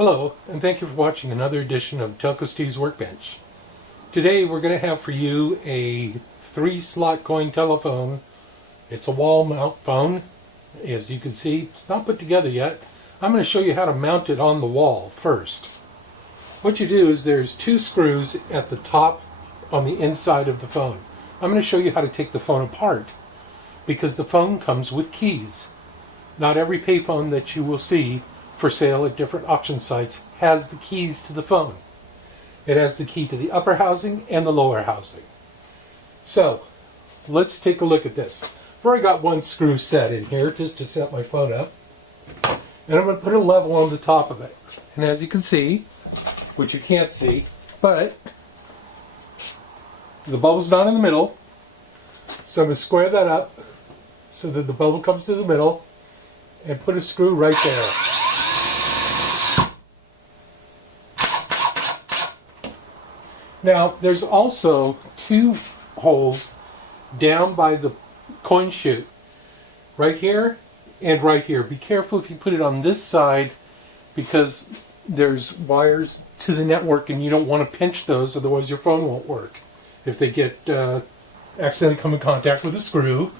Hello, and thank you for watching another edition of Telco Steve's Workbench. Today we're going to have for you a 3-slot coin telephone. It's a wall mount phone. As you can see, it's not put together yet. I'm going to show you how to mount it on the wall first. What you do is there's 2 screws at the top on the inside of the phone. I'm going to show you how to take the phone apart because the phone comes with keys. Not every payphone that you will see for sale at different auction sites has the keys to the phone. It has the key to the upper housing and the lower housing. So let's take a look at this. I've already got 1 screw set in here just to set my phone up, and I'm going to put a level on the top of it. And as you can see, which you can't see, but the bubble's not in the middle, so I'm going to square that up so that the bubble comes to the middle and put a screw right there. Now, there's also 2 holes down by the coin chute, right here and right here. Be careful if you put it on this side because there's wires to the network and you don't want to pinch those, otherwise your phone won't work. If they get accidentally come in contact with a screw.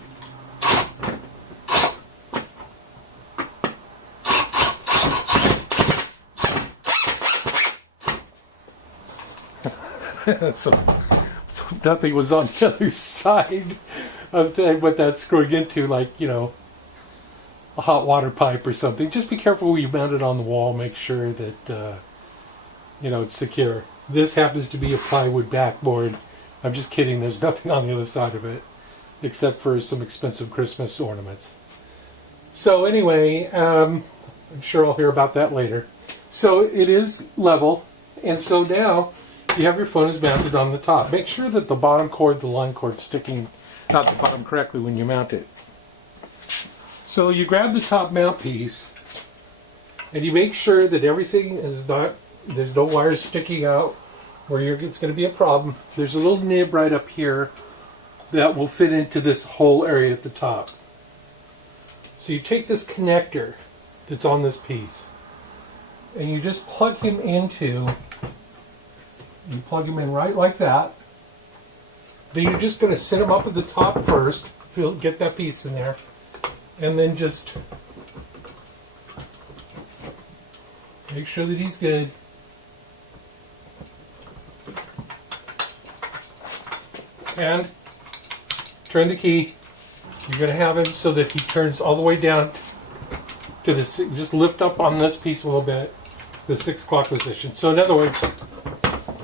so nothing was on the other side of what that's screwing into, like, you know, a hot water pipe or something. Just be careful when you mount it on the wall. Make sure that you know, it's secure. This happens to be a plywood backboard. I'm just kidding. There's nothing on the other side of it except for some expensive Christmas ornaments. So anyway, I'm sure I'll hear about that later. So it is level, and so now you have your phone is mounted on the top. Make sure that the bottom cord, the line cord, is sticking out the bottom correctly when you mount it. So you grab the top mount piece and you make sure that everything is not, there's no wires sticking out where it's going to be a problem. There's a little nib right up here that will fit into this whole area at the top. So you take this connector that's on this piece and you just plug him into. You plug them in right like that. Then you're just going to set them up at the top first. Get that piece in there. And then just make sure that he's good. And turn the key. You're going to have him so that he turns all the way down to the, just lift up on this piece a little bit, the 6 o'clock position. So in other words,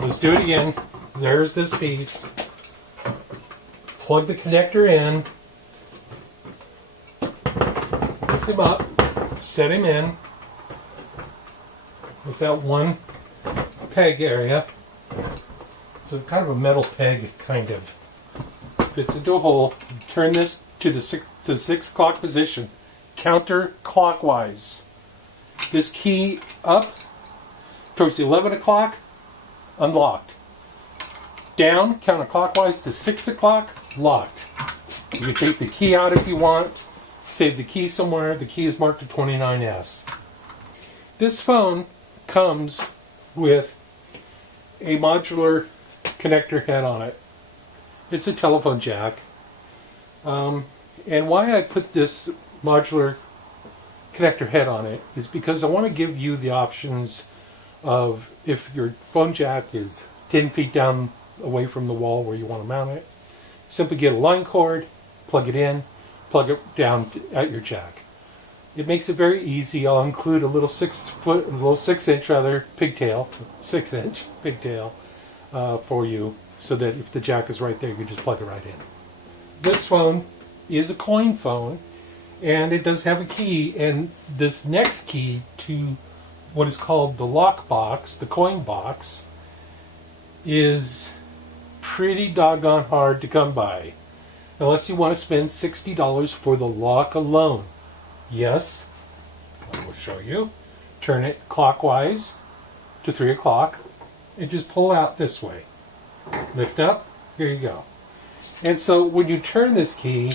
let's do it again. There's this piece. Plug the connector in. Lift him up. Set him in with that 1 peg area. So kind of a metal peg, kind of. Fits into a hole. Turn this to the 6 o'clock position, counterclockwise. This key up towards the 11 o'clock. Unlocked. Down, counterclockwise to 6 o'clock, locked. You can take the key out if you want, save the key somewhere. The key is marked to 29S. This phone comes with a modular connector head on it. It's a telephone jack. And why I put this modular connector head on it is because I want to give you the options of, if your phone jack is 10 feet down away from the wall where you want to mount it, simply get a line cord, plug it in, plug it down at your jack. It makes it very easy. I'll include a little 6-inch rather pigtail, 6-inch pigtail for you, so that if the jack is right there, you can just plug it right in. This phone is a coin phone, and it does have a key, and this next key to what is called the lock box, the coin box, is pretty doggone hard to come by, unless you want to spend $60 for the lock alone. Yes, I will show you. Turn it clockwise to 3 o'clock and just pull out this way. Lift up, here you go. And so when you turn this key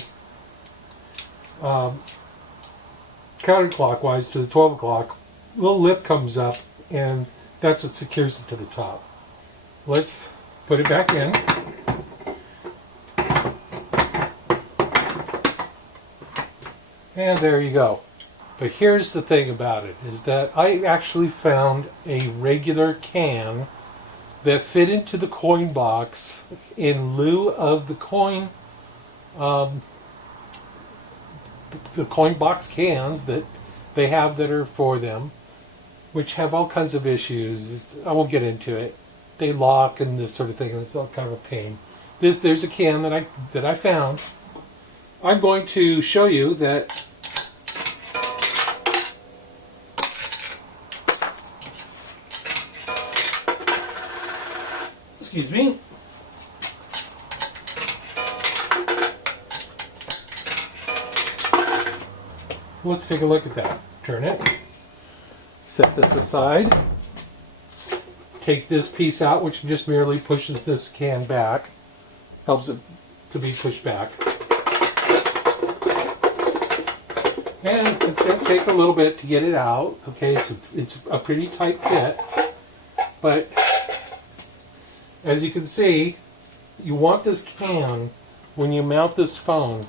counterclockwise to the 12 o'clock, little lip comes up and that's what secures it to the top. Let's put it back in. And there you go. But here's the thing about it, is that I actually found a regular can that fit into the coin box in lieu of the coin box cans that they have that are for them, which have all kinds of issues. I won't get into it. They lock and this sort of thing, and it's all kind of a pain. There's a can that I found. I'm going to show you that excuse me. Let's take a look at that. Turn it. Set this aside. Take this piece out, which just merely pushes this can back. Helps it to be pushed back. And it's going to take a little bit to get it out. Okay, it's a pretty tight fit. But as you can see, you want this can, when you mount this phone,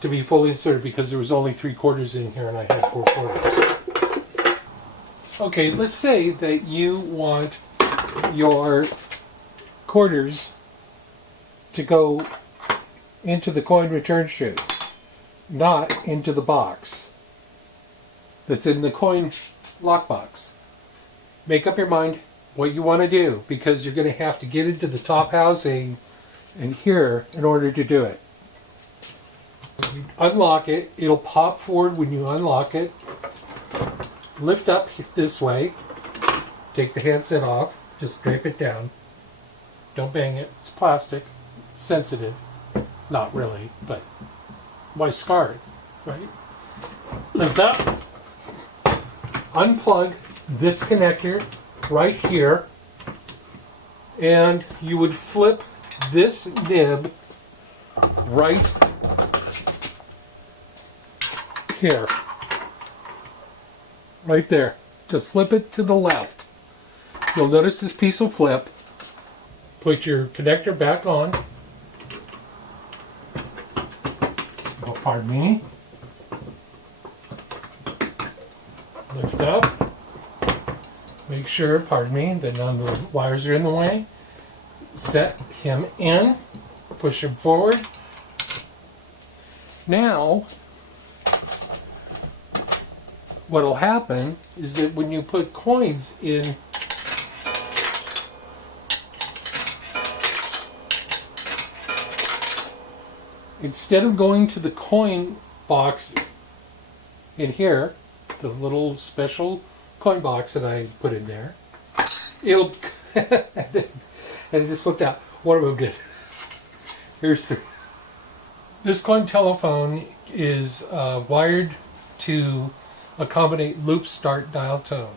to be fully inserted, because there was only 3/4 in here and I had 4/4. Okay, let's say that you want your quarters to go into the coin return chute, not into the box that's in the coin lockbox. Make up your mind what you want to do, because you're going to have to get into the top housing and here in order to do it. You unlock it, it'll pop forward when you unlock it. Lift up this way, take the handset off, just drape it down. Don't bang it, it's plastic, it's sensitive. Not really, but why scar it, right? Lift up, unplug this connector right here, and you would flip this nib right here. Right there. Just flip it to the left. You'll notice this piece will flip. Put your connector back on. Oh, pardon me. Lift up. Make sure, pardon me, that none of the wires are in the way. Set him in. Push him forward. Now, what will happen is that when you put coins in, instead of going to the coin box in here, the little special coin box that I put in there, it'll and it just flipped out. One of them did. Here's this coin telephone is wired to accommodate loop start dial tone.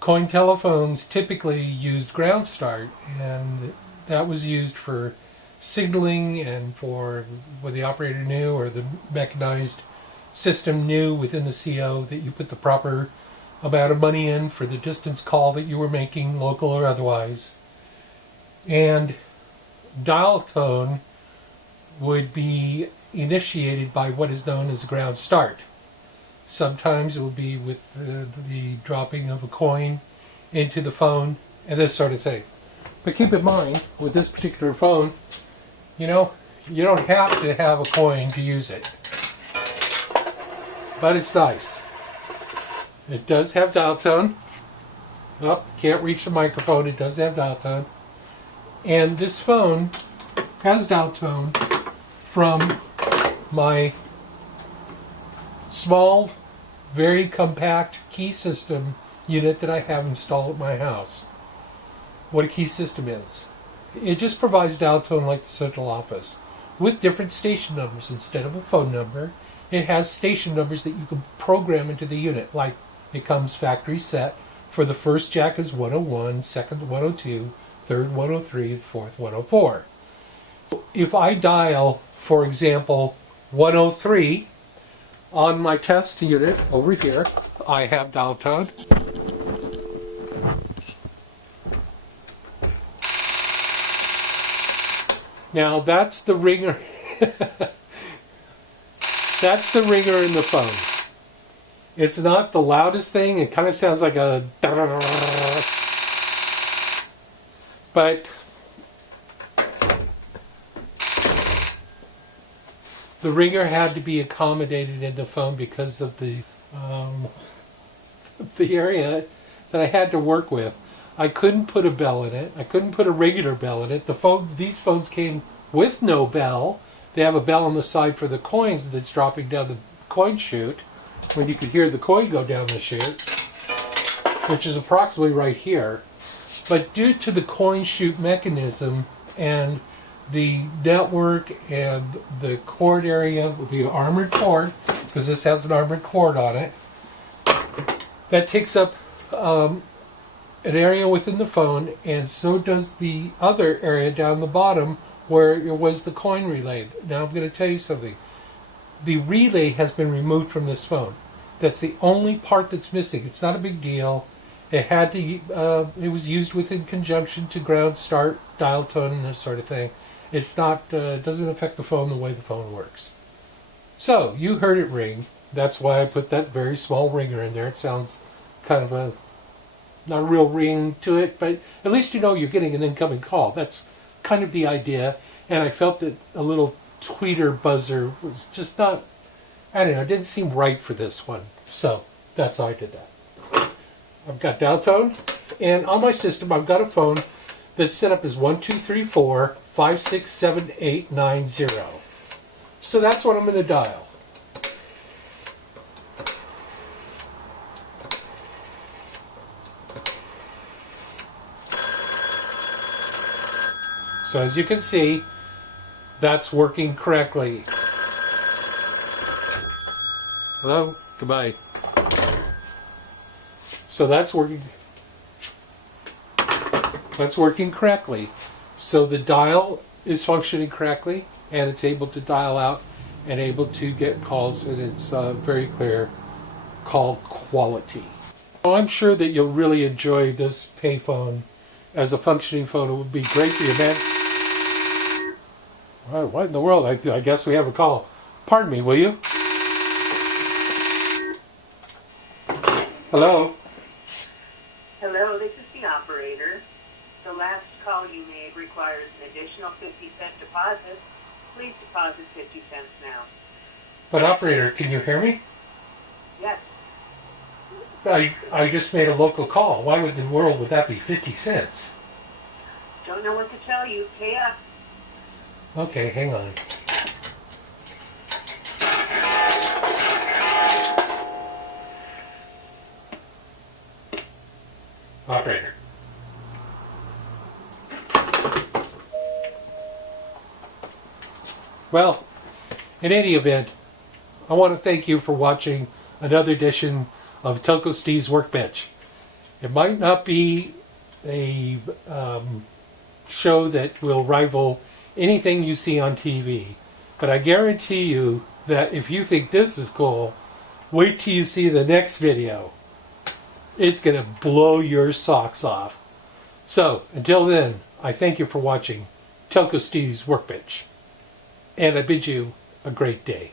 Coin telephones typically used ground start, and that was used for signaling and for when the operator knew, or the mechanized system knew within the CO that you put the proper amount of money in for the distance call that you were making, local or otherwise. And dial tone would be initiated by what is known as ground start. Sometimes it will be with the dropping of a coin into the phone and this sort of thing. But keep in mind, with this particular phone, you know, you don't have to have a coin to use it. But it's nice. It does have dial tone. Oh, can't reach the microphone. It does have dial tone. And this phone has dial tone from my small, very compact key system unit that I have installed at my house. What a key system is. It just provides dial tone like the central office, with different station numbers. Instead of a phone number, it has station numbers that you can program into the unit. Like, it comes factory set for the first jack is 101, second 102, third 103, fourth 104. If I dial, for example, 103 on my test unit over here, I have dial tone. Now that's the ringer. That's the ringer in the phone. It's not the loudest thing. It kind of sounds like a... But the ringer had to be accommodated in the phone because of the area that I had to work with. I couldn't put a bell in it. I couldn't put a regular bell in it. These phones came with no bell. They have a bell on the side for the coins that's dropping down the coin chute, when you could hear the coin go down the chute, which is approximately right here. But due to the coin chute mechanism and the network and the cord area, the armored cord, because this has an armored cord on it, that takes up an area within the phone, and so does the other area down the bottom where it was the coin relay. Now I'm going to tell you something. The relay has been removed from this phone. That's the only part that's missing. It's not a big deal. It had to. It was used in conjunction to ground, start, dial tone, and this sort of thing. It's not. Doesn't affect the phone the way the phone works. So you heard it ring. That's why I put that very small ringer in there. It sounds kind of not a real ring to it, but at least you know you're getting an incoming call. That's kind of the idea. And I felt that a little tweeter buzzer was just not, I don't know, it didn't seem right for this one. So that's how I did that. I've got dial tone, and on my system I've got a phone that's set up as 1234 567890. So that's what I'm going to dial. So as you can see, that's working correctly. Hello? Goodbye. So that's working. That's working correctly. So the dial is functioning correctly, and it's able to dial out and able to get calls, and it's very clear call quality. Well, I'm sure that you'll really enjoy this payphone as a functioning phone. It would be great for you, man. What in the world? I guess we have a call. Pardon me, will you? Hello? Hello, this is the operator. The last call you made requires an additional 50-cent deposit. Please deposit 50 cents now. But operator, can you hear me? Yes. I just made a local call. Why would the world would that be 50 cents? Don't know what to tell you. Pay up. Okay, hang on. Operator. Well, in any event, I want to thank you for watching another edition of Toko Steve's Workbench. It might not be a show that will rival anything you see on TV, but I guarantee you that if you think this is cool, wait till you see the next video. It's going to blow your socks off. So, until then, I thank you for watching Toko Steve's Workbench, and I bid you a great day.